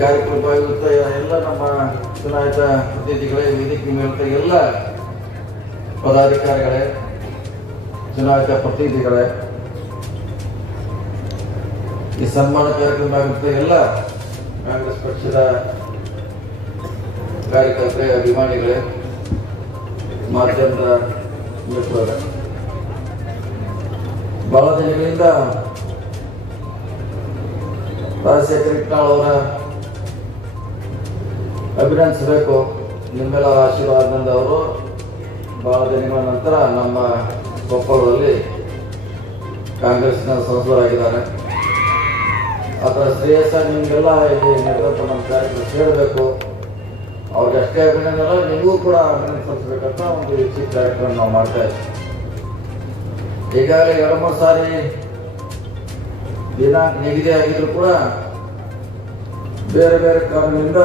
ಕಾರ್ಯಕ್ರಮ ಎಲ್ಲ ನಮ್ಮ ಚುನಾಯಿತ ಅತಿಥಿಗಳೇ, ವೇದಿಕೆ ಮೇಲಿರುತ್ತ ಎಲ್ಲ ಪದಾಧಿಕಾರಿಗಳೇ, ಚುನಾಯಿತ ಪ್ರತಿನಿಧಿಗಳೇ, ಈ ಸನ್ಮಾನ ಕಾರ್ಯಕ್ರಮ ಆಗುತ್ತೆ. ಎಲ್ಲ ಕಾಂಗ್ರೆಸ್ ಪಕ್ಷದ ಕಾರ್ಯಕರ್ತರೆ ಅಭಿಮಾನಿಗಳೇ, ಮಾಧ್ಯಮದ ಮಿತ್ರರೇ. ಬಹಳ ದಿನಗಳಿಂದ ರಾಜಶೇಖರ್ ಇಟ್ನಾಳ್ ಅವರ ಅಭಿನಂದಿಸಬೇಕು. ನಿಮ್ಮೆಲ್ಲ ಆಶೀರ್ವಾದದಿಂದ ಅವರು ಬಹಳ ದಿನಗಳ ನಂತರ ನಮ್ಮ ಕೊಪ್ಪಳದಲ್ಲಿ ಕಾಂಗ್ರೆಸ್ನ ಸಂಸದರಾಗಿದ್ದಾರೆ ಅದರ ಶ್ರೇಯಸ್ಸ ನಿಮಗೆಲ್ಲ ಇಲ್ಲಿ ನಿರ್ಗತ ನಮ್ಮ ಕಾರ್ಯಕ್ರಮ ಸೇರಬೇಕು. ಅವ್ರಿಗೆ ಅಷ್ಟೇ ಅಭಿನಂದನೆ ನಿಮಗೂ ಕೂಡ ಅಭಿನಂದನೆ ಸಲ್ಲಿಸಬೇಕಂತ ಒಂದು ಹೆಚ್ಚಿನ ಕಾರ್ಯಕ್ರಮ ನಾವು ಮಾಡ್ತಾ ಇದ್ದೀವಿ ಈಗಾಗಲೇ ಎರಡು ಮೂರು ಸಾರಿ ದಿನಾಂಕ ನಿಗದಿ ಆಗಿದ್ರು ಕೂಡ ಬೇರೆ ಬೇರೆ ಕಾರಣದಿಂದ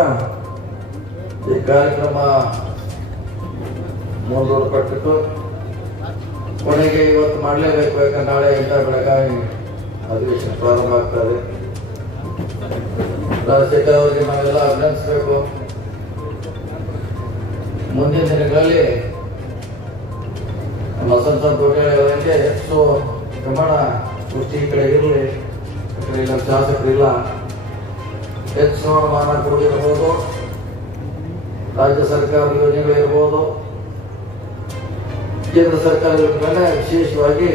ಈ ಕಾರ್ಯಕ್ರಮ ಮುಂದೂಡಲ್ಪಟ್ಟಿತ್ತು. ಕೊನೆಗೆ ಇವತ್ತು ಮಾಡಲೇಬೇಕು, ಯಾಕಂದ್ರೆ ನಾಳೆ ಇಂಥ ಬೆಳಗಾವಿ ಅಧಿವೇಶನ ಪ್ರಾರಂಭ ಆಗ್ತದೆ. ರಾಜಶೇಖರ್ ಅವರಿಗೆ ನಾವೆಲ್ಲ ಅಭಿನಂದಿಸಬೇಕು. ಮುಂದಿನ ದಿನಗಳಲ್ಲಿ ನಮ್ಮ ಕೋಟೆ ಅವರಿಗೆ ಹೆಚ್ಚು ಗಮನ ದೃಷ್ಟಿ ಈ ಕಡೆ ಇರಲಿ ಶಾಸಕರಿಲ್ಲ ಹೆಚ್ಚು ಮಾನ ಕೊಡಿರಬಹುದು ರಾಜ್ಯ ಸರ್ಕಾರದ ಯೋಜನೆಗಳಿರ್ಬೋದು ಕೇಂದ್ರ ಸರ್ಕಾರದ ಮೇಲೆ ವಿಶೇಷವಾಗಿ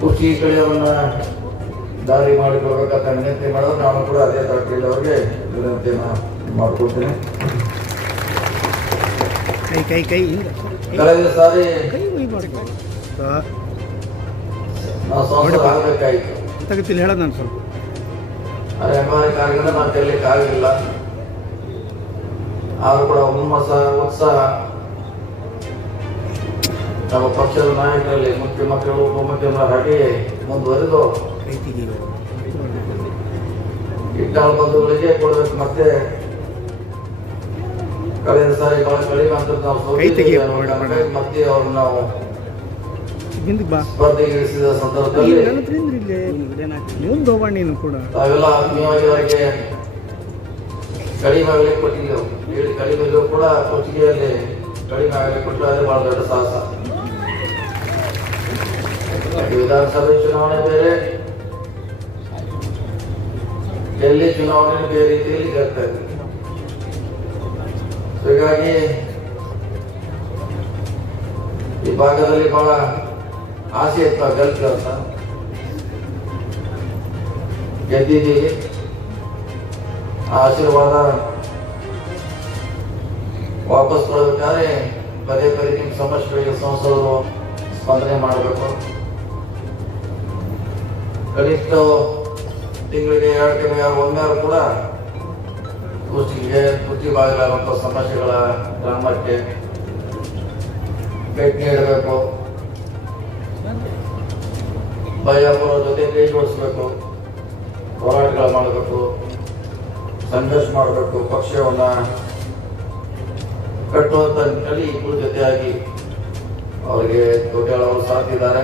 ಕೃಷಿ ಕಡೆಯವನ್ನ ದಾರಿ ಮಾಡಿಕೊಡ್ಬೇಕಂತ ವಿನಂತಿ ಮಾಡೋದು ನಾನು ಕೂಡ ಅದೇ ತರಕಾರಿ ಅವರಿಗೆ ವಿನಂತಿಯನ್ನ ಮಾಡ್ಕೊಡ್ತೀನಿ ಕೈ ಕೈ ಕೈ ಹಿಂಗೆ ಕಳೆದ ಸಾರಿ ಆಗಬೇಕಾಯ್ತು ಹೇಳ ನಾವು ಸಂಸದ ಆಗಬೇಕಾಯಿತು. ತಗತಿಲ್ಲ ಹೇಳೋದು ನಾನು ಸ್ವಲ್ಪ. ಅದೇ ಕಾರಣದಿಂದ ನಾವು ತೆರಲಿಕ್ಕೆ ಆಗಲಿಲ್ಲ ಆದರೂ ಕೂಡ ಹುಮ್ಮಸ ಉತ್ಸಾಹ ನಮ್ಮ ಪಕ್ಷದ ನಾಯಕರಲ್ಲಿ ಮುಖ್ಯಮಂತ್ರಿಗಳು ಉಪಮುಖ್ಯಮಂತ್ರಿ ಹಾಗೆ ಮುಂದುವರೆದು ಇಟ್ಟಾಳ ಬಂಧುಗಳಿಗೆ ಕೊಡಬೇಕು ಮತ್ತೆ ಕಳೆದ ಸಾರಿ ಬಹಳ ಕಡಿಮೆ ಅಂತ ನಾವು ಸೋತಿದ್ದೇವೆ ಮತ್ತೆ ಅವ್ರನ್ನ ನಾವು ಸ್ಪರ್ಧೆಗೆ ಇಳಿಸಿದ ಸ್ಪರ್ಧೆಗಿಳಿಸಿದ ಸಂದರ್ಭದಲ್ಲಿ ತಾವೆಲ್ಲ ಆತ್ಮೀಯವಾಗಿ ಅವರಿಗೆ ಕಡಿಮೆ ಆಗಲಿಕ್ಕೆ ಕೊಟ್ಟಿದ್ದೆವು ಹೇಳಿ ಕಡಿಮೆ ಕೂಡ ಕೊಚ್ಚಿಗೆಯಲ್ಲಿ ಕಡಿಮೆ ಆಗಲಿ ಕೊಟ್ಟರೆ ಅದೇ ಬಹಳ ದೊಡ್ಡ ಸಾಹಸ. ವಿಧಾನಸಭೆ ಚುನಾವಣೆ ಬೇರೆ ಡೆಲ್ಲಿ ಚುನಾವಣೆ ಬೇರೆ ರೀತಿಯಲ್ಲಿ ಜರುಗ್ತಾ ಇದೆ ಹೀಗಾಗಿ ಈ ಭಾಗದಲ್ಲಿ ಬಹಳ ಆಸೆ ಇತ್ತು ಗಲ್ಫ್ ಅಂತ. ಗೆದ್ದಿದ್ದೀವಿ. ಆ ಆಶೀರ್ವಾದ ವಾಪಸ್ ಕೊಡಬೇಕಾದ್ರೆ ಪದೇ ಪದೇ ನಿಮ್ಮ ಸಮಸ್ಯೆಗಳಿಗೆ ಸಂಸದರು ಸ್ಪಂದನೆ ಮಾಡಬೇಕು. ಕನಿಷ್ಠ ತಿಂಗಳಿಗೆ ಎರಡು ತಿಂಗಳಿಗೆ ಒಮ್ಮೆ ಕೂಡ ಕೃಷಿಗೆ ಕುಷ್ಟಿ ಭಾಗಗಳಾಗುವಂಥ ಸಮಸ್ಯೆಗಳ ಗ್ರಾಮಕ್ಕೆ ಭೇಟಿ ನೀಡಬೇಕು. ಭಯಪುರ ಜೊತೆ ಕೈ ಹೋರಾಟಗಳು ಮಾಡಬೇಕು. ಸಂಘರ್ಷ ಮಾಡಬೇಕು. ಪಕ್ಷವನ್ನ ಕಟ್ಟುವಂತ ನಿಟ್ಟಿನಲ್ಲಿ ಇಬ್ಬರ ಜೊತೆಯಾಗಿ ಅವರಿಗೆ ದೊಡ್ಡವರು ಅವರು ಸಾಥಿದ್ದಾರೆ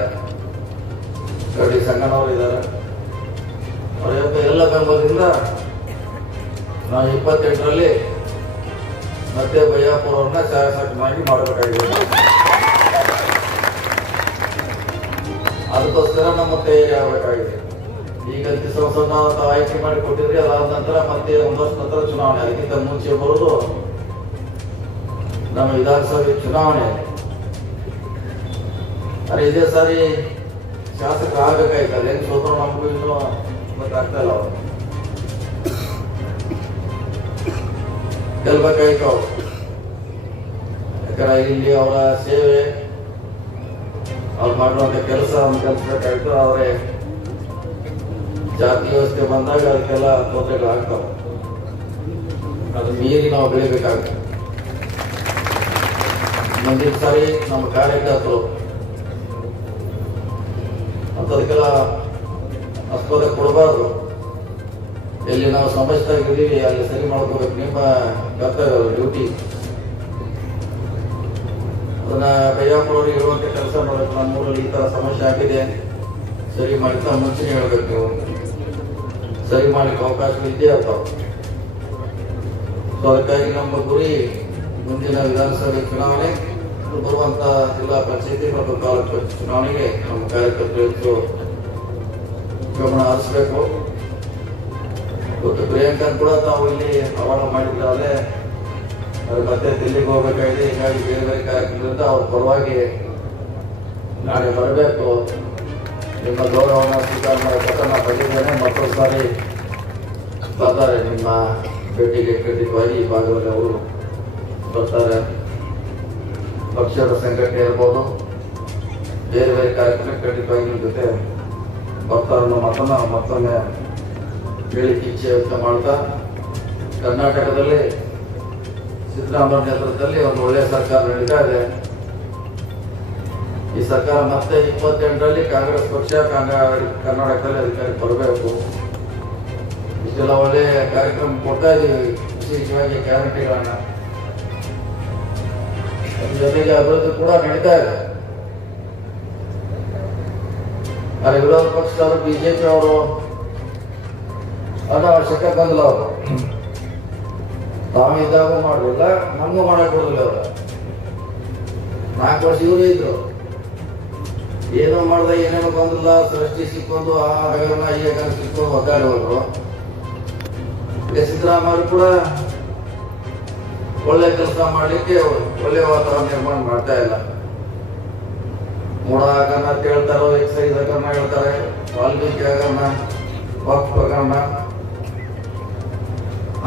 ಕಡಿ ಸಂಗನವರು ಇದ್ದಾರೆ. ಅವರ ಎಲ್ಲ ಬೆಂಬಲದಿಂದ ನಾವು ಇಪ್ಪತ್ತೆಂಟರಲ್ಲಿ ಮತ್ತೆ ಬಯ್ಯಾಪುರ ಅವ್ರನ್ನ ಮಾಡಿ ಮಾಡಬೇಕಾಗಿದೆ. ಅದಕ್ಕೋಸ್ಕರ ನಮ್ಮ ತಯಾರಿ ಆಗಬೇಕಾಗಿದೆ. ಈಗ ಸಂಸದ ಆಯ್ಕೆ ಮಾಡಿ ಕೊಟ್ಟಿದ್ರಿ, ಅದಾದ ನಂತರ ಮತ್ತೆ ಒಂದು ವರ್ಷ ನಂತರ ಚುನಾವಣೆ. ಅದಕ್ಕಿಂತ ಮುಂಚೆ ಬರೋದು ನಮ್ಮ ವಿಧಾನಸಭೆ ಚುನಾವಣೆ ಅರೆ ಇದೇ ಸಾರಿ ಶಾಸಕರು ಆಗ್ಬೇಕಾಯ್ತಲ್ಲ ಹೆಂಗ್ ಸೋತರು ನಮಗೂ ಗೊತ್ತಾಗ್ತಾ ಇಲ್ಲ ಅವ್ರು. ಗೆಲ್ಬೇಕಾಯ್ತು ಅವ್ರು. ಯಾಕಂದ್ರೆ ಇಲ್ಲಿ ಅವರ ಸೇವೆ, ಅವ್ರು ಮಾಡುವಂತ ಕೆಲಸ ಕಲಿಸ್ಬೇಕಾಯ್ತು. ಅವರೇ ಜಾತಿ ವ್ಯವಸ್ಥೆ ಬಂದಾಗ ಅದಕ್ಕೆಲ್ಲ ತೊಂದರೆಗಳು ಆಗ್ತಾವ ಅದು ಮೀರಿ ನಾವು ಬೆಳಿಬೇಕಾಗುತ್ತೆ. ಮುಂದಿನ ಸಾರಿ ನಮ್ಮ ಕಾರ್ಯಕರ್ತರು. ಅಂಥದಕ್ಕೆಲ್ಲ ಆಸ್ಪತ್ರೆ ಕೊಡಬಾರ್ದು. ಎಲ್ಲಿ ನಾವು ಸಮಸ್ಯೆಗಿದ್ದೀವಿ ಅಲ್ಲಿ ಸರಿ ಮಾಡ್ಕೋಬೇಕು ನಿಮ್ಮ ಕರ್ತವ್ಯ ಡ್ಯೂಟಿ ಅದನ್ನ ಬೈಯಾಪುರವ್ರಿಗೆ ಹೇಳುವಂತ ಕೆಲಸ ಮಾಡಬೇಕು. ನಮ್ಮೂರಲ್ಲಿ ಈ ತರ ಸಮಸ್ಯೆ ಆಗಿದೆ. ಸರಿ ಮಾಡಿದ ಮುಂಚೆನೆ ಹೇಳ್ಬೇಕು ನೀವು. ಸರಿ ಮಾಡಲಿಕ್ಕೆ ಅವಕಾಶ ಅಂತ ಸೊ ಅದಕ್ಕಾಗಿ ನಮ್ಮ ಗುರಿ ಮುಂದಿನ ವಿಧಾನಸಭೆ ಚುನಾವಣೆ. ಬರುವಂತ ಜಿಲ್ಲಾ ಪಂಚಾಯತಿ ಮತ್ತು ತಾಲೂಕು ಪಂಚಾಯತ್ ಚುನಾವಣೆಗೆ ನಮ್ಮ ಕಾರ್ಯಕರ್ತರು ಗಮನ ಹರಿಸಬೇಕು. ಇವತ್ತು ಪ್ರಿಯಾಂಕಾ ಕೂಡ ತಾವು ಇಲ್ಲಿ ಪ್ರವಾಣ ಮಾಡಿದ್ದಾರೆ ಅವರು ಮತ್ತೆ ದಿಲ್ಲಿಗೆ ಹೋಗ್ಬೇಕಾಗಿದೆ. ಹೀಗಾಗಿ ಬೇರೆ ಬೇರೆ ಕಾರ್ಯಕ್ರಮದಿಂದ ಅವ್ರ ಪರವಾಗಿ ನಾಳೆ ಬರಬೇಕು. ನಿಮ್ಮ ಗೌರವನ ಸ್ವೀಕಾರ ಮಾಡಬೇಕಂತ ನಾನು ಬಂದಿದ್ದೇನೆ. ಮತ್ತೊಂದು ಸಾರಿ ಬರ್ತಾರೆ. ನಿಮ್ಮ ಭೇಟಿಗೆ ಖಂಡಿತವಾಗಿ ಈ ಭಾಗದಲ್ಲಿ ಅವರು ಬರ್ತಾರೆ. ಪಕ್ಷದ ಸಂಘಟನೆ ಇರ್ಬೋದು, ಬೇರೆ ಬೇರೆ ಕಾರ್ಯಕ್ರಮ ಖಂಡಿತವಾಗಿ ನಿಮ್ಮ ಜೊತೆ ಭಕ್ತರನ್ನು ಅನ್ನೋ ಮತ್ತೊಮ್ಮೆ ಹೇಳಿಕೆ ಇಚ್ಛೆ ವ್ಯಕ್ತ ಮಾಡ್ತಾ, ಕರ್ನಾಟಕದಲ್ಲಿ ಸಿದ್ದರಾಮಯ್ಯ ನೇತೃತ್ವದಲ್ಲಿ ಒಂದು ಒಳ್ಳೆಯ ಸರ್ಕಾರ ನಡೀತಾ ಇದೆ. ಈ ಸರ್ಕಾರ ಮತ್ತೆ ಇಪ್ಪತ್ತೆಂಟರಲ್ಲಿ ಕಾಂಗ್ರೆಸ್ ಪಕ್ಷ ಕರ್ನಾಟಕದಲ್ಲಿ ಅಧಿಕಾರಕ್ಕೆ ಬರಬೇಕು. ಇಷ್ಟೆಲ್ಲ ಒಳ್ಳೆಯ ಕಾರ್ಯಕ್ರಮ ಕೊಡ್ತಾ ಇದ್ದೀವಿ ವಿಶೇಷವಾಗಿ ಗ್ಯಾರಂಟಿಗಳನ್ನ. ಜೊತೆಗೆ ಅಭಿವೃದ್ಧಿ ಕೂಡ ನಡೀತಾ ಇದೆ. ಅಲ್ಲಿ ವಿರೋಧ ಪಕ್ಷದವರು, ಬಿಜೆಪಿ ಅವರು ಅವಶ್ಯಕ ಬಂದಿಲ್ಲ ಅವರು. ತಾವಿದ್ದಾಗ ಮಾಡಲಿಲ್ಲ, ನಮಗೂ ಮಾಡಕ್ ಕೊಡಲಿಲ್ಲ ಅವರು. ನಾಲ್ಕು ವರ್ಷ ಇವರು ಇದ್ರು. ಏನೋ ಮಾಡ್ದ, ಏನೇನೋ ಬಂದಿಲ್ಲ ಸೃಷ್ಟಿ ಸಿಕ್ಕೊಂಡು, ಆ ಹಗರಣ, ಈ ಹಗರಣ ಸಿಕ್ಕೊಂಡು ಒದ್ದಾಡಿ ಹೋದ್ರು ಈಗ ಸಿದ್ದರಾಮಯ್ಯ ಕೂಡ ಒಳ್ಳೆ ಕೆಲಸ ಮಾಡಲಿಕ್ಕೆ ಒಳ್ಳೆ ವಾತಾವರಣ ನಿರ್ಮಾಣ ಮಾಡ್ತಾ ಇಲ್ಲ. ಮೂಡ ಆಗಣ ಕೇಳ್ತಾರೋ ಎಕ್ಸೈಸ್ ಆಗಣ ಹೇಳ್ತಾರೆ, ವಾಲ್ಮೀಕಿ ಆಗಣ ವಕ್ಫ್ ಆಗಣ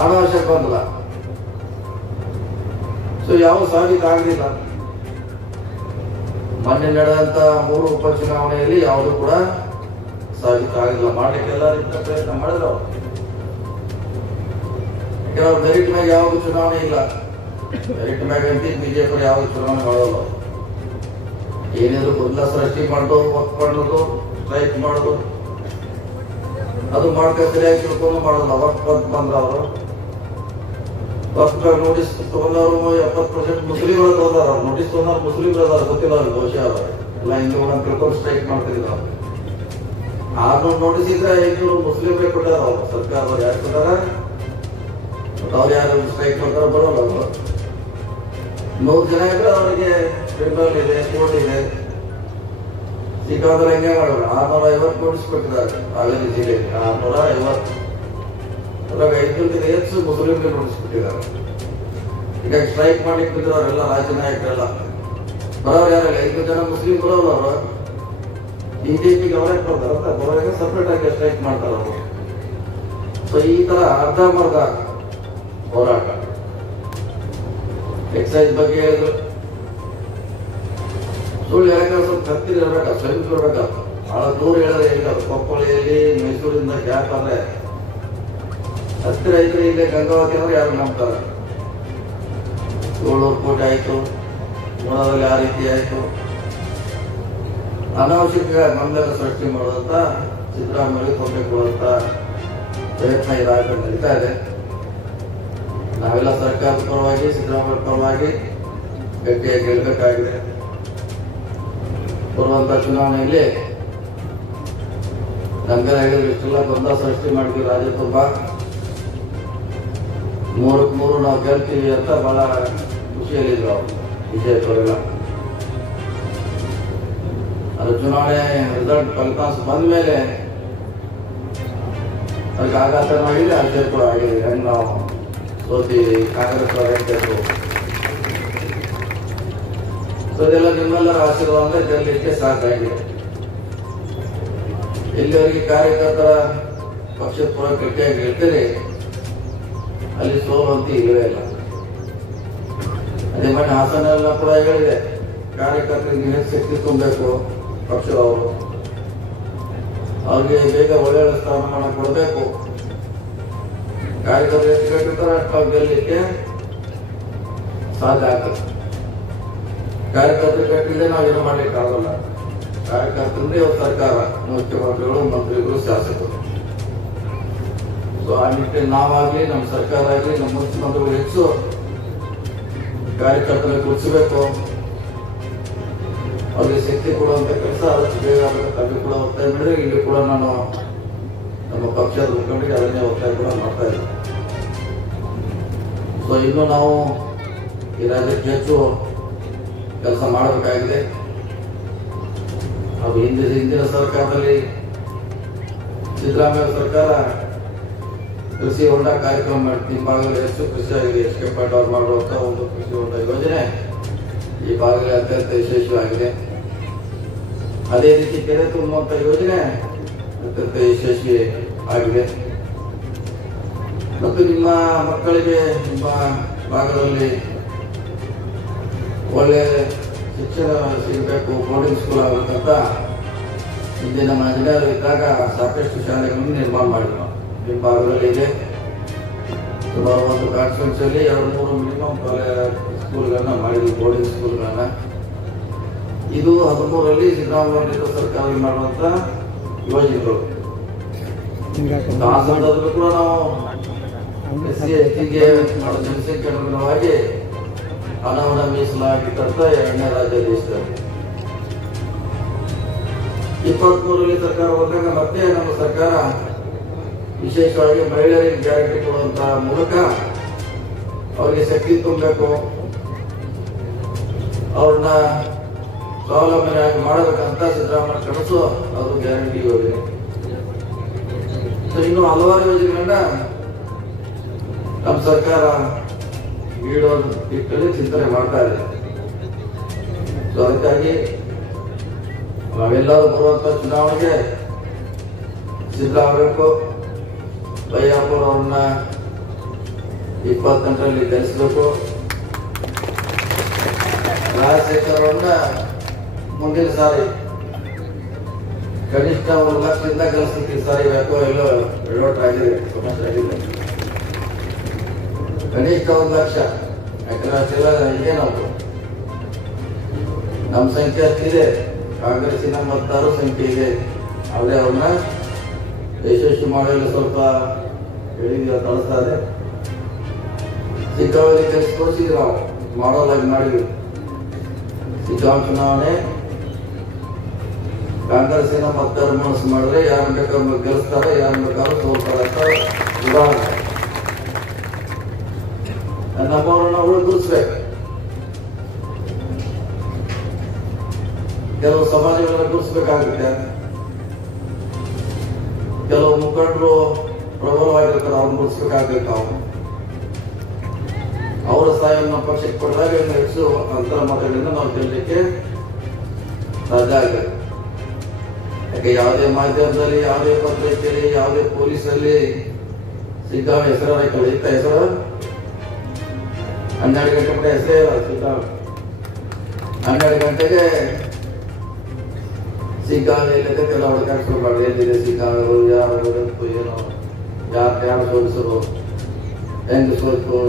ಅನಾವಶ್ಯಕ ಬಂದಿಲ್ಲ. ಸೊ ಯಾವ ಸಾಧಿತ ಆಗಲಿಲ್ಲ. ಮೊನ್ನೆ ನಡೆದಂತ ಮೂರು ಉಪಚುನಾವಣೆಯಲ್ಲಿ ಯಾವುದು ಕೂಡ ಸಾಧಿತ ಆಗಿಲ್ಲ ಮಾಡ್ಲಿಕ್ಕೆ ಎಲ್ಲರಿಂದ ಪ್ರಯತ್ನ ಮಾಡಿದ್ರು ಅವ್ರು. ಕೆಲವು ಮೆರಿಟ್ ಮ್ಯಾಗ ಯಾವ ಚುನಾವಣೆ ಇಲ್ಲ. ಮೆರಿಟ್ ಮ್ಯಾಗ ಅಂತ ಬಿಜೆಪಿ ಯಾವ ಚುನಾವಣೆ ಮಾಡೋಲ್ಲ. ಏನಿದ್ರು ಗೊಂದಲ ಸೃಷ್ಟಿ ಮಾಡ್ಬೋದು ವರ್ಕ್ ಮಾಡೋದು ಸ್ಟ್ರೈಕ್ ಮಾಡೋದು. ಅದು ಮಾಡ್ಕ ಸರಿಯಾಗಿ ತಿಳ್ಕೊಂಡು ಮಾಡೋಲ್ಲ ವರ್ಕ್ ಬಂದ್ ಬಂದ್ರ ಅವರು. ವರ್ಕ್ ನೋಟಿಸ್ ತಗೊಂಡವರು ಎಪ್ಪತ್ತು ಪರ್ಸೆಂಟ್ ಮುಸ್ಲಿಮರು ತಗೊಂಡಾರ ನೋಟಿಸ್ ತಗೊಂಡವ್ರು ಮುಸ್ಲಿಮರು ಅದಾರ. ಗೊತ್ತಿಲ್ಲ ಅವ್ರಿಗೆ ಬಹುಶಃ ಅವ್ರು. ಎಲ್ಲ ಹಿಂದೂ ಅಂತ ತಿಳ್ಕೊಂಡು ಸ್ಟ್ರೈಕ್ ಮಾಡ್ತಿದ್ರು ಅವ್ರು. ಆರ್ನೂರು ನೋಟಿಸ್ ಇದ್ರೆ ಐನೂರು ಮುಸ್ಲಿಮರೇ ಕೊಟ್ಟಾರ ಅವ್ರು. ಸರ್ಕಾರದವ್ರು ಯಾರು ಕೊಟ್ಟಾರ? ಅವ್ರು ಯಾರು ಸ್ಟ್ರೈಕ್ ಮಾಡ್ತಾರ ಬರೋಲ್ಲ ಅವರು. ನೂರು ಜನ ಇದ್ರೆ ಅವರಿಗೆ ಬೆಂಬಲ ಇದೆ ಕೋರ್ಟ್ ಇದೆ. ಸಿಕ್ಕಾದ್ರೆ ಹೆಂಗೆ ಮಾಡೋದು ಆರ್ನೂರ ಐವತ್ತು ನೋಟಿಸ್ ಕೊಟ್ಟಿದ್ದಾರೆ ಹಾವೇರಿ ಜಿಲ್ಲೆ ಆರ್ನೂರ ಐವತ್ತು ಅದ್ರಾಗ ಐದುನೂರಕ್ಕಿಂತ ಹೆಚ್ಚು ಮುಸ್ಲಿಮ್ಗೆ ಕೊಡಿಸ್ಬಿಟ್ಟಿದ್ದಾರೆ. ಈಗ ಸ್ಟ್ರೈಕ್ ಮಾಡ್ಲಿಕ್ಕೆ ಬಿದ್ದವರೆಲ್ಲ ರಾಜ್ಯ ನಾಯಕರೆಲ್ಲ. ಬರೋರು ಯಾರಿಲ್ಲ ಐದು ಜನ ಮುಸ್ಲಿಂ ಬರೋರು ಅವರು. ಬಿಜೆಪಿಗೆ ಅವರೇ ಬರ್ತಾರೆ ಅಂತ ಬರೋರಿಗೆ ಸಪ್ರೇಟ್ ಆಗಿ ಸ್ಟ್ರೈಕ್ ಮಾಡ್ತಾರೆ ಅವರು. ಸೊ ಈ ತರ ಅರ್ಧ ಮರ್ಧ ಹೋರಾಟ. ಎಕ್ಸೈಸ್ ಬಗ್ಗೆ ಹೇಳಿದ್ರು. ಸುಳ್ಳು ಹೇಳಕ್ಕೆ ಸ್ವಲ್ಪ ಹತ್ತಿರ ಇರ್ಬೇಕು ಸಮೀಪ ಇರ್ಬೇಕು ಬಹಳ ದೂರ ಹೇಳಿದ್ರೆ ಈಗ ಕೊಪ್ಪಳಿಯಲ್ಲಿ, ಮೈಸೂರಿಂದ ಗ್ಯಾಪ್ ಅಂದ್ರೆ ಹತ್ತಿರ ಐತ್ರಿ ಇಲ್ಲೇ ಗಂಗಾವತಿ ಅಂದ್ರೆ ಯಾರು ನಂಬ್ತಾರೆ? ಏಳ್ನೂರು ಕೋಟಿ ಆಯ್ತು. ಮೂಲದಲ್ಲಿ ಆ ರೀತಿ ಆಯ್ತು. ಅನಾವಶ್ಯಕ ಗೊಂದಲ ಸೃಷ್ಟಿ ಮಾಡುವಂತ ಸಿದ್ದರಾಮಯ್ಯ ಕೊಡುವಂತ ಪ್ರಯತ್ನ ಇದಾಗಿ ನಡೀತಾ ಇದೆ. ನಾವೆಲ್ಲ ಸರ್ಕಾರದ ಪರವಾಗಿ, ಸಿದ್ದರಾಮಯ್ಯ ಪರವಾಗಿ ಗಟ್ಟಿಯಾಗಿ ಗೆಲ್ಲಬೇಕಾಗಿದೆ ಬರುವಂತ ಚುನಾವಣೆಯಲ್ಲಿ ನಮ್ಗೆಲ್ಲ ಹೇಳಿದ್ರು, ಇಷ್ಟೆಲ್ಲ ಗೊಂದಲ ಸೃಷ್ಟಿ ಮಾಡಿದ್ವಿ ರಾಜ್ಯ ತುಂಬಾ. ಮೂರಕ್ಕೆ ಮೂರು ನಾವು ಗೆಲ್ತೀವಿ ಅಂತ ಬಹಳ ಖುಷಿಯಲ್ಲಿದ್ರು ಅವರು ಬಿಜೆಪಿಯವರೆಲ್ಲ ಅದು ಚುನಾವಣೆ ರಿಸಲ್ಟ್ ಫಲಿತಾಂಶ ಬಂದ ಮೇಲೆ ಅದಕ್ಕೆ ಆಘಾತ ಆಗಿದೆ ಕೂಡ ಆಗಿದೆ, ಹೆಂಗ್ ನಾವು ಸೋತೀವಿ ಕಾಂಗ್ರೆಸ್ ಅಧ್ಯಕ್ಷರು ಸೊ ನಿಮ್ಮೆಲ್ಲರ ಆಶೀರ್ವಾದ ಇದರಲ್ಲಿಕ್ಕೆ ಸಾಕಾಗಿದೆ ಇಲ್ಲಿವರೆಗೆ ಕಾರ್ಯಕರ್ತರ ಪಕ್ಷದ ಪೂರ ಗಟ್ಟಿಯಾಗಿ ಹೇಳ್ತೇನೆ, ಅಲ್ಲಿ ಸೋಲು ಅಂತ ಇಲ್ಲವೇ ಇಲ್ಲ. ಅದೇ ಮನೆ ಹಾಸನ ಎಲ್ಲ ಕೂಡ ಹೇಳಿದೆ, ಕಾರ್ಯಕರ್ತರಿಗೆ ಹೆಚ್ಚು ಶಕ್ತಿ ತುಂಬಬೇಕು ಪಕ್ಷದವರು. ಅವ್ರಿಗೆ ಬೇಗ ಒಳ್ಳೆಯ ಒಳ್ಳೆ ಸ್ಥಾನಮಾನ ಕೊಡಬೇಕು. ಕಾರ್ಯಕರ್ತರು ಎಷ್ಟು ಗಟ್ಟಿರ್ತಾರೆ ಅಷ್ಟು ಗೆಲ್ಲಲಿಕ್ಕೆ ಸಾಧ್ಯ ಆಗ್ತದೆ. ಕಾರ್ಯಕರ್ತರು ಕಟ್ಟಿಲ್ಲದೆ ನಾವೇನು ಮಾಡ್ಲಿಕ್ಕೆ ಆಗೋಲ್ಲ. ಕಾರ್ಯಕರ್ತರೇ ಅವ್ರ ಸರ್ಕಾರ, ಮುಖ್ಯಮಂತ್ರಿಗಳು, ಮಂತ್ರಿಗಳು, ಶಾಸಕರು. ಸೊ ಆ ನಿಟ್ಟಿನಲ್ಲಿ ನಾವಾಗ್ಲಿ, ನಮ್ಮ ಸರ್ಕಾರ ಆಗಲಿ, ನಮ್ಮ ಮುಖ್ಯಮಂತ್ರಿಗಳು ಹೆಚ್ಚು ಕಾರ್ಯಕರ್ತರಿಗೆ ಗುರುತಿಸಬೇಕು. ಅವ್ರಿಗೆ ಶಕ್ತಿ ಕೊಡುವಂಥ ಕೆಲಸ, ಅದಕ್ಕೆ ಬೇಗ ಅಲ್ಲಿ ಕೂಡ ಒತ್ತಾಯ ಮಾಡಿದ್ರೆ ಇಲ್ಲಿ ಕೂಡ ನಾನು ನಮ್ಮ ಪಕ್ಷದ ಮುಖಂಡರಿಗೆ ಅದನ್ನೇ ಒತ್ತಾಯ ಕೂಡ ಮಾಡ್ತಾ ಇದ್ದೀನಿ. ಸೊ ಇನ್ನು ನಾವು ಈ ರಾಜ್ಯಕ್ಕೆ ಹೆಚ್ಚು ಕೆಲಸ ಮಾಡಬೇಕಾಗಿದೆ. ಅದು ಹಿಂದಿನ ಹಿಂದಿನ ಸರ್ಕಾರದಲ್ಲಿ ಸಿದ್ದರಾಮಯ್ಯ ಸರ್ಕಾರ ಕೃಷಿ ಹೊಂಡ ಕಾರ್ಯಕ್ರಮ ಮಾಡಿ ನಿಮ್ಮ ಭಾಗದಲ್ಲಿ ಹೆಚ್ಚು ಕೃಷಿ ಆಗಿದೆ. ಎಚ್ ಕೆ ಪಾಟೀಲ್ ಮಾಡುವಂಥ ಒಂದು ಕೃಷಿ ಹೊಂಡ ಯೋಜನೆ ಈ ಭಾಗದಲ್ಲಿ ಅತ್ಯಂತ ಯಶಸ್ವಿಯಾಗಿದೆ. ಅದೇ ರೀತಿ ಕೆರೆ ತುಂಬುವಂಥ ಯೋಜನೆ ಅತ್ಯಂತ ಯಶಸ್ವಿ ಆಗಿದೆ. ಮತ್ತು ನಿಮ್ಮ ಮಕ್ಕಳಿಗೆ ನಿಮ್ಮ ಭಾಗದಲ್ಲಿ ಒಳ್ಳೆ ಶಿಕ್ಷಣ ಸಿಗಬೇಕು ಬೋರ್ಡಿಂಗ್ ಸ್ಕೂಲ್ ಆಗಬೇಕಂತ ಹಿಂದೆ ನಮ್ಮ ಇಂಜಿನಿಯರ್ ಇದ್ದಾಗ ಸಾಕಷ್ಟು ಶಾಲೆಗಳನ್ನು ನಿರ್ಮಾಣ ಮಾಡಿದ್ರು. ನಿಮ್ಮ ಭಾಗದಲ್ಲಿ ಇದೆ. ಸುಮಾರು ಒಂದು ಕಾನ್ಸ್ಟಿಟ್ಯೂನ್ಸಿಯಲ್ಲಿ ಎರಡು ಮೂರು ಮಿನಿಮಮ್ ಸ್ಕೂಲ್ಗಳನ್ನ ಮಾಡಿದ್ವಿ ಬೋರ್ಡಿಂಗ್ ಸ್ಕೂಲ್ಗಳನ್ನ ಇದು ಹದಿಮೂರರಲ್ಲಿ ಸಿದ್ದರಾಮಯ್ಯ ಸರ್ಕಾರ ಮಾಡುವಂತ ಯೋಜನೆಗಳು. ಆ ಸಂದರ್ಭದಲ್ಲೂ ಕೂಡ ನಾವು ಎಸ್ ಸಿ ಎಸ್ ಮಾಡೋ ಜನಸಂಖ್ಯೆ ಅನುಗುಣವಾಗಿ ಹಣವನ್ನು ಮೀಸಲಾಗಿಟ್ಟಂತ ಎರಡನೇ ರಾಜ್ಯ ದೇಶದಲ್ಲಿ. ಇಪ್ಪತ್ಮೂರರಲ್ಲಿ ಸರ್ಕಾರ ಬಂದಾಗ ಮತ್ತೆ ನಮ್ಮ ಸರ್ಕಾರ ವಿಶೇಷವಾಗಿ ಮಹಿಳೆಯರಿಗೆ ಗ್ಯಾರಂಟಿ ಕೊಡುವಂತಹ ಮೂಲಕ ಅವರಿಗೆ ಶಕ್ತಿ ತುಂಬಬೇಕು. ಅವ್ರನ್ನ ಸ್ವಾವಲಂಬನೆಯಾಗಿ ಮಾಡಬೇಕಂತ ಸಿದ್ದರಾಮಯ್ಯ ಕನಸು ಅದು ಗ್ಯಾರಂಟಿ ಯೋಜನೆ. ಇನ್ನು ಹಲವಾರು ಯೋಜನೆಗಳನ್ನ ನಮ್ಮ ಸರ್ಕಾರ ನೀಡೋ ನಿಟ್ಟಿನಲ್ಲಿ ಚಿಂತನೆ ಮಾಡ್ತಾ ಇದೆ. ಸೊ ಅದಕ್ಕಾಗಿ ನಾವೆಲ್ಲರೂ ಬರುವಂತ ಚುನಾವಣೆಗೆ ಸಿದ್ದರಾಮಯ್ಯಕ್ಕೂ ಬೈಯಾಪುರ ಅವ್ರನ್ನ ಇಪ್ಪತ್ತೆಂಟರಲ್ಲಿ ಗೆಲ್ಲಿಸಬೇಕು. ರಾಜಶೇಖರ್ ಅವ್ರನ್ನ ಮುಂದಿನ ಸಾರಿ ಕನಿಷ್ಠ ಒಂದು ಲಕ್ಷದಿಂದ ಗೆಲ್ಲಿಸ್ಲಿಕ್ಕೆ ಸಾರಿ ಯಾಕೋ ಎಲ್ಲೋ ಎಡವಟ್ ಆಗಿದೆ ಸಮಸ್ಯೆ ಆಗಿದೆ. ಕನಿಷ್ಠ ಒಂದು ಲಕ್ಷ. ಯಾಕಂದ್ರೆ ಅಷ್ಟೆಲ್ಲ ನಮ್ಮ ಸಂಖ್ಯೆ ಅಷ್ಟಿದೆ. ಕಾಂಗ್ರೆಸ್ಸಿನ ಮತ್ತಾರು ಸಂಖ್ಯೆ ಇದೆ. ಆದರೆ ಅವ್ರನ್ನ ಯಶಸ್ವಿ ಮಾಡಲು ಸ್ವಲ್ಪ ಹೇಳಿದ್ವಿ ತಳಿಸ್ತಾರೆ ಕೆಲಸ ತೋರಿಸಿದ್ವಿ ನಾವು. ಮಾಡೋದಾಗಿ ಮಾಡಿದ್ವಿ. ಸಿಕ್ಕಾಂ ಚುನಾವಣೆ. ಕಾಂಗ್ರೆಸ್ಸಿನ ಮತ್ತಾರು ಮನಸ್ಸು ಮಾಡಿದ್ರೆ ಯಾರು ಬೇಕಾದ್ರೂ ಗೆಲ್ಲಿಸ್ತಾರೆ ಯಾರು ಬೇಕಾದ್ರೂ ಸೋಲ್ತಾರೆ ಅಂತ ಉದಾಹರಣೆ ನಮ್ಮವ್ರನ್ನ ಉಳಿದಿರ್ಸ್ಬೇಕು ಕೆಲವು ಸಮಾಜಗಳನ್ನ ಗುರುತಿಸ್ಬೇಕಾಗುತ್ತೆ. ಕೆಲವು ಮುಖಂಡರು ಪ್ರಬಲವಾಗಿರ್ತಾರೆ, ಅವ್ರನ್ನ ಗುರುತಿಸ್ಬೇಕಾಗುತ್ತೆ ನಾವು ಅವರ ಸಹಾಯವನ್ನು ಪಕ್ಷಕ್ಕೆ ಕೊಟ್ಟಾಗ ಹೆಚ್ಚು ಅಂತರ ಮತಗಳಿಂದ ನಾವು ಗೆಲ್ಲಲಿಕ್ಕೆ ಸಾಧ್ಯ ಆಗಬೇಕು ಯಾಕೆ ಯಾವುದೇ ಮಾಧ್ಯಮದಲ್ಲಿ, ಯಾವುದೇ ಪತ್ರಿಕೆಯಲ್ಲಿ, ಯಾವುದೇ ಪೊಲೀಸಲ್ಲಿ ಸಿದ್ಧಾಂತ ಹೆಸರ ಇತ್ತ ಹೆಸರು ಹನ್ನೆರಡು ಗಂಟೆ ಮಟ್ಟ ಎಸ್ಸೇ ಸಿದ್ಧಾಂತ ಹನ್ನೆರಡು ಗಂಟೆಗೆ ಸಿಗ್ಗಾಂವ್ ಎಲ್ಲಿದೆ ಕೆಲವು ಹುಡುಕಾಟ ಶುರು ಮಾಡಿ ಎಲ್ಲಿದೆ ಸಿಗ್ಗಾಂವ್ ಯಾರು ಗೊತ್ತು ಏನೋ. ಯಾರು ಯಾರು ಸೋಲಿಸೋರು ಹೆಂಗ್ ಸೋಲ್ತು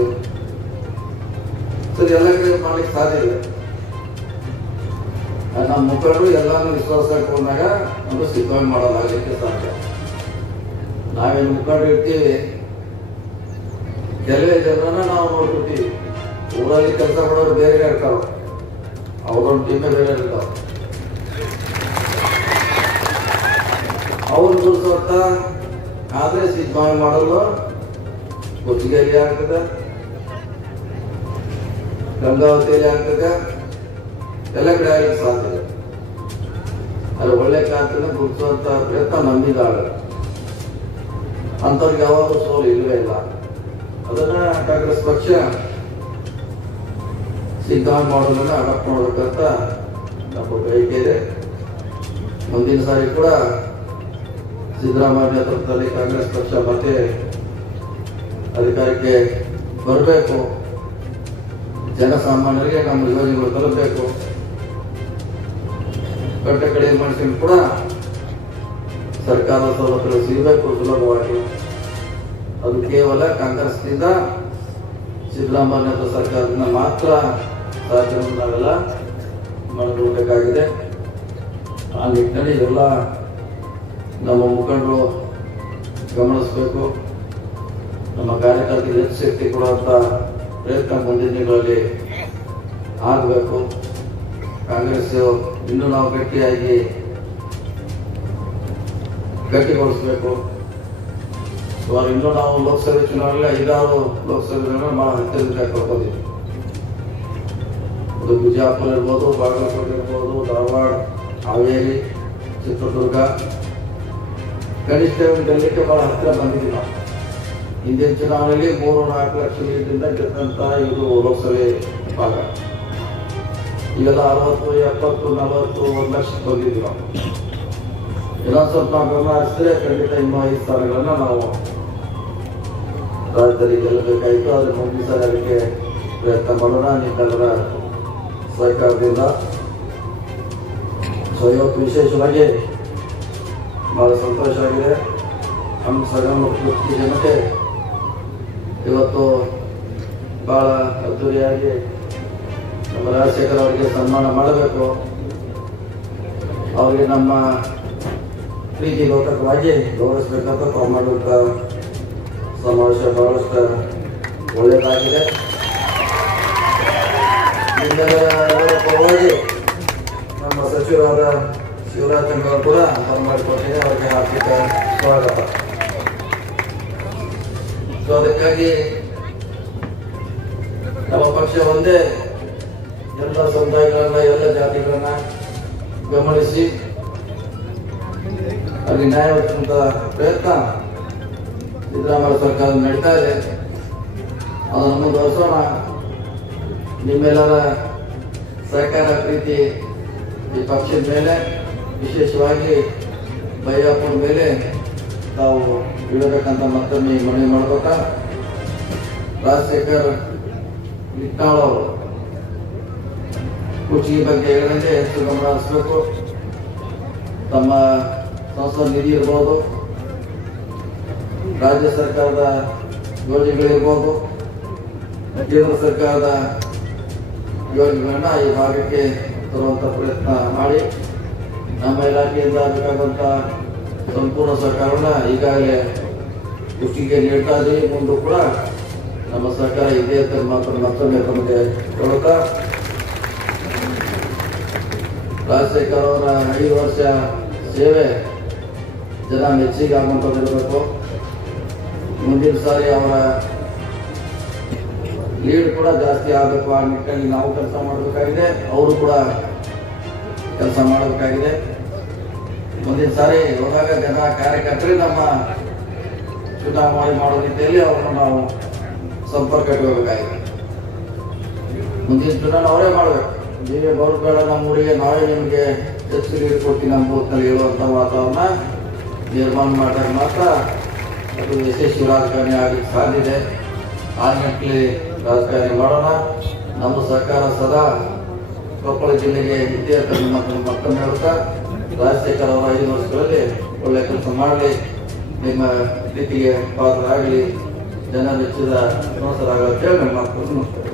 ಸರಿ, ಎಲ್ಲ ಕಡೆ ಮಾಡ್ಲಿಕ್ಕೆ ಸಾಧ್ಯ ಇದೆ ನಮ್ಮ ಮುಖಂಡರು ಎಲ್ಲಾನು ವಿಶ್ವಾಸ ಇಟ್ಕೊಂಡಾಗ ನಮ್ಗೆ ಸಿದ್ಧಾಂತ ಮಾಡೋದಾಗಲಿಕ್ಕೆ ಸಾಧ್ಯ. ನಾವೇನು ಮುಖಂಡರು ಇರ್ತೀವಿ, ಕೆಲವೇ ಜನರನ್ನ ನಾವು ನೋಡ್ಬಿಡ್ತೀವಿ ಊರಲ್ಲಿ ಕೆಲಸ ಮಾಡೋರು ಬೇರೆ ಇರ್ತಾವೆ ಅವ್ರೊಂದು ಟೀಮೇ ಬೇರೆ ಇರ್ತಾವ ಅವ್ರು ಗುರುಸುವಂತ ಕಾಂಗ್ರೆಸ್ ಸಿದ್ಧಾಂತ ಮಾಡಲು ಕೊಚ್ಚಿಗೆಯಲ್ಲಿ ಆಗ್ತದೆ? ಗಂಗಾವತಿಯಲ್ಲಿ ಆಗ್ತದೆ? ಎಲ್ಲ ಕಡೆ ಆಗಲಿಕ್ಕೆ ಸಾಧ್ಯ ಅಲ್ಲಿ ಒಳ್ಳೆ ಕಾಂತಿನ ಗುರುತಿಸುವಂತ ಪ್ರಯತ್ನ ನಂಬಿದಾಗ ಅಂಥವ್ರಿಗೆ ಯಾವಾಗಲೂ ಸೋಲು ಇಲ್ಲವೇ ಇಲ್ಲ. ಅದನ್ನ ಕಾಂಗ್ರೆಸ್ ಪಕ್ಷ ಸಿದ್ಧಾಂತ ಮಾಡೋದನ್ನ ಅಡಾಪ್ಟ್ ಮಾಡಬೇಕಂತ ನಮ್ಮ ಬೇಕೆ ಇದೆ ಮುಂದಿನ ಸಾರಿ ಕೂಡ ಸಿದ್ದರಾಮಯ್ಯ ನೇತೃತ್ವದಲ್ಲಿ ಕಾಂಗ್ರೆಸ್ ಪಕ್ಷ ಮತ್ತೆ ಅಧಿಕಾರಕ್ಕೆ ಬರಬೇಕು. ಜನಸಾಮಾನ್ಯರಿಗೆ ನಮ್ಮ ಯೋಜನೆಗಳು ತಲುಪಬೇಕು. ಕಟ್ಟೆ ಕಡೆ ಮನುಷ್ಯನ ಕೂಡ ಸರ್ಕಾರದ ಸೌಲಭ್ಯಗಳು ಸಿಗಬೇಕು ಸುಲಭವಾಗಿ. ಅದು ಕೇವಲ ಕಾಂಗ್ರೆಸ್ನಿಂದ ಸಿದ್ದರಾಮಯ್ಯ ಸರ್ಕಾರದಿಂದ ಮಾತ್ರ ಸಾಧ್ಯ ನಾವೆಲ್ಲ ಮಾಡಿಕೊಳ್ಬೇಕಾಗಿದೆ ಆ ನಿಟ್ಟಿನಲ್ಲಿ ಎಲ್ಲ ನಮ್ಮ ಮುಖಂಡರು ಗಮನಿಸಬೇಕು. ನಮ್ಮ ಕಾರ್ಯಕರ್ತರಿಗೆ ಹೆಚ್ಚು ಶಕ್ತಿ ಕೊಡುವಂಥ ಪ್ರಯತ್ನ ಮುಂದಿನ ದಿನಗಳಲ್ಲಿ ಆಗಬೇಕು. ಕಾಂಗ್ರೆಸ್ ಇನ್ನೂ ನಾವು ಗಟ್ಟಿಯಾಗಿ ಗಟ್ಟಿಗೊಳಿಸಬೇಕು. ಇವಾಗ ಇನ್ನೂ ನಾವು ಲೋಕಸಭೆ ಚುನಾವಣೆ ಐದಾರು ಲೋಕಸಭೆ ಚುನಾವಣೆ ಭಾಳ ಹತ್ತಿರದಿಂದ ಕಳ್ಕೊಂಡಿದ್ವಿ ಅದು ಬಿಜಾಪುರ ಇರ್ಬೋದು ಬಾಗಲಕೋಟೆ ಇರ್ಬೋದು, ಧಾರವಾಡ, ಹಾವೇರಿ, ಚಿತ್ರದುರ್ಗ. ಕನಿಷ್ಠ ಗೆಲ್ಲಕ್ಕೆ ಭಾಳ ಹತ್ತಿರ ಬಂದಿದ್ದೀವಿ ನಾವು. ಹಿಂದಿನ ಚುನಾವಣೆಯಲ್ಲಿ ಮೂರು ನಾಲ್ಕು ಲಕ್ಷ ಮೀಟರಿಂದ ಗೆದ್ದಂಥ ಇದು ಲೋಕಸಭೆ ಭಾಗ. ಇವೆಲ್ಲ ಅರವತ್ತು, ಎಪ್ಪತ್ತು, ನಲವತ್ತು, ಒಂದು ಲಕ್ಷ ಬಂದಿದ್ವಿ ನಾವು. ಸ್ವಲ್ಪ ಗಮನ ಹರಿಸಿದ್ರೆ ಖಂಡಿತ ಇನ್ನೂ ಐದು ಸ್ಥಾನಗಳನ್ನ ನಾವು ರಾಜ್ಯದಲ್ಲಿ ಗೆಲ್ಲಬೇಕಾಯಿತು. ಆದರೆ ಮುಂದಿನ ಸಾರಿ ಅದಕ್ಕೆ ಪ್ರಯತ್ನ ಮಾಡೋಣ ನಿಮ್ಮೆಲ್ಲರ ಸಹಕಾರದಿಂದ ಸೊ ಇವತ್ತು ವಿಶೇಷವಾಗಿ ಬಹಳ ಸಂತೋಷ ಆಗಿದೆ. ನಮ್ಮ ಸಗಮ ಕೃಷಿ ಜನತೆ ಇವತ್ತು ಬಹಳ ಅದ್ದೂರಿಯಾಗಿ ನಮ್ಮ ರಾಜಶೇಖರ್ ಅವರಿಗೆ ಸನ್ಮಾನ ಮಾಡಬೇಕು. ಅವರಿಗೆ ನಮ್ಮ ಪ್ರೀತಿ ಗೌರವವಾಗಿ ಗೌರವಿಸಬೇಕಂತ ಮಾಡುವಂಥ ಸಮಾವೇಶ ಬಹಳಷ್ಟು ಒಳ್ಳೆಯದಾಗಿದೆ. ಪರವಾಗಿ ನಮ್ಮ ಸಚಿವರಾದ ಶಿವರಾಜ್ ತಂಗವರು ಕೂಡ ಬರಮಾಡಿಕೊಟ್ಟಿದೆ ಅವರಿಗೆ ಹಾರ್ದಿಕ ಸ್ವಾಗತ. ಸೊ ಅದಕ್ಕಾಗಿ ನಮ್ಮ ಪಕ್ಷ ಒಂದೇ ಎಲ್ಲ ಸಮುದಾಯಗಳನ್ನ, ಎಲ್ಲ ಜಾತಿಗಳನ್ನ ಗಮನಿಸಿ, ಅಲ್ಲಿ ನ್ಯಾಯ ಪ್ರಯತ್ನ ಸಿದ್ದರಾಮಯ್ಯ ಸರ್ಕಾರ ನಡೀತಾ ಇದೆ. ಅದನ್ನು ಮುಂದುವರಿಸೋಣ ನಿಮ್ಮೆಲ್ಲರ ಸಹಕಾರ ಪ್ರೀತಿ ಈ ಪಕ್ಷದ ಮೇಲೆ, ವಿಶೇಷವಾಗಿ ಬೈಯಾಪುರ ಮೇಲೆ ತಾವು ಇಡಬೇಕಂತ ಮತ್ತೊಮ್ಮೆ ಮನವಿ ಮಾಡ್ಬೇಕಾ? ರಾಜಶೇಖರ್ ನಿಟ್ನಾಳ್ ಅವರು ಕುಚಿಗೆ ಬಗ್ಗೆ ಹೇಳಿದಂತೆ ಹೆಚ್ಚು ಗಮನ ಹರಿಸಬೇಕು. ತಮ್ಮ ಸಂಸದ ನಿಧಿ ಇರ್ಬೋದು, ರಾಜ್ಯ ಸರ್ಕಾರದ ಯೋಜನೆಗಳಿರ್ಬೋದು, ಕೇಂದ್ರ ಸರ್ಕಾರದ ಯೋಜನೆಗಳನ್ನ ಈ ಭಾಗಕ್ಕೆ ತರುವಂತ ಪ್ರಯತ್ನ ಮಾಡಿ. ನಮ್ಮ ಇಲಾಖೆಯಿಂದ ಬೇಕಾದಂತ ಸಂಪೂರ್ಣ ಸಹಕಾರನ ಈಗಾಗಲೇ ಕೃಷಿಗೆ ನೀಡ್ತಾ ಇದ್ದೀವಿ ಮುಂದೆ ಕೂಡ ನಮ್ಮ ಸರ್ಕಾರ ಇದೇ ಅಂತ ಮಾತ್ರ ಮತ್ತೊಮ್ಮೆ ತಮಗೆ ಕೊಡುತ್ತಾ ರಾಜಶೇಖರ್ ಅವರ ಐದು ವರ್ಷ ಸೇವೆ ಜನ ಮೆಚ್ಚಿಗೆ ಆಗುವಂತ ಮುಂದಿನ ಸಾರಿ ಅವರ ಲೀಡ್ ಕೂಡ ಜಾಸ್ತಿ ಆಗಬೇಕು ಆ ನಿಟ್ಟಿನಲ್ಲಿ ನಾವು ಕೆಲಸ ಮಾಡಬೇಕಾಗಿದೆ. ಅವರು ಕೂಡ ಕೆಲಸ ಮಾಡಬೇಕಾಗಿದೆ. ಮುಂದಿನ ಸಾರಿ ಹೋದಾಗ ಜನ ಕಾರ್ಯಕರ್ತರೇ ನಮ್ಮ ಚುನಾವಣೆ ಮಾಡೋ ರೀತಿಯಲ್ಲಿ ಅವರನ್ನು ನಾವು ಸಂಪರ್ಕ ಇಟ್ಕೋಬೇಕಾಗಿದೆ ಮುಂದಿನ ಚುನಾವಣೆ ಅವರೇ ಮಾಡಬೇಕು. ನೀವೇ ಬರೋಬೇಡ ನಮ್ಮ ಊರಿಗೆ ನಾವೇ ನಿಮಗೆ ಹೆಚ್ಚು ನೀರು ಕೊಡ್ತೀನಿ ನಮ್ಮ ಬೂತ್ನಲ್ಲಿ ಇರುವಂಥ ವಾತಾವರಣ ನಿರ್ಮಾಣ ಮಾಡಿದಾಗ ಮಾತ್ರ ಅದು ಯಶಸ್ವಿ ರಾಜಕಾರಣಿ ಆಗಲಿಕ್ಕೆ ಸಾಧ್ಯ ಇದೆ ರಾಜಕಾರಣ ಮಾಡೋಣ. ನಮ್ಮ ಸರ್ಕಾರ ಸದಾ ಕೊಪ್ಪಳ ಜಿಲ್ಲೆಗೆ ವಿದ್ಯಾರ್ಥಿ ಮಕ್ಕಳು ಮಕ್ಕಳು ಹೇಳ್ತಾ ರಾಜಶೇಖರ್ ಅವರ ಐದು ವರ್ಷಗಳಲ್ಲಿ ಒಳ್ಳೆ ಕೆಲಸ ಮಾಡಲಿ. ನಿಮ್ಮ ಪ್ರೀತಿಗೆ ಪಾತ್ರರಾಗಲಿ. ಜನ ಮೆಚ್ಚಿದ ಸಂಸದರಾಗಲಿ ಅಂತ ಹೇಳಿ ನಮ್ಮ ಮುಗಿಸ್ತೇವೆ.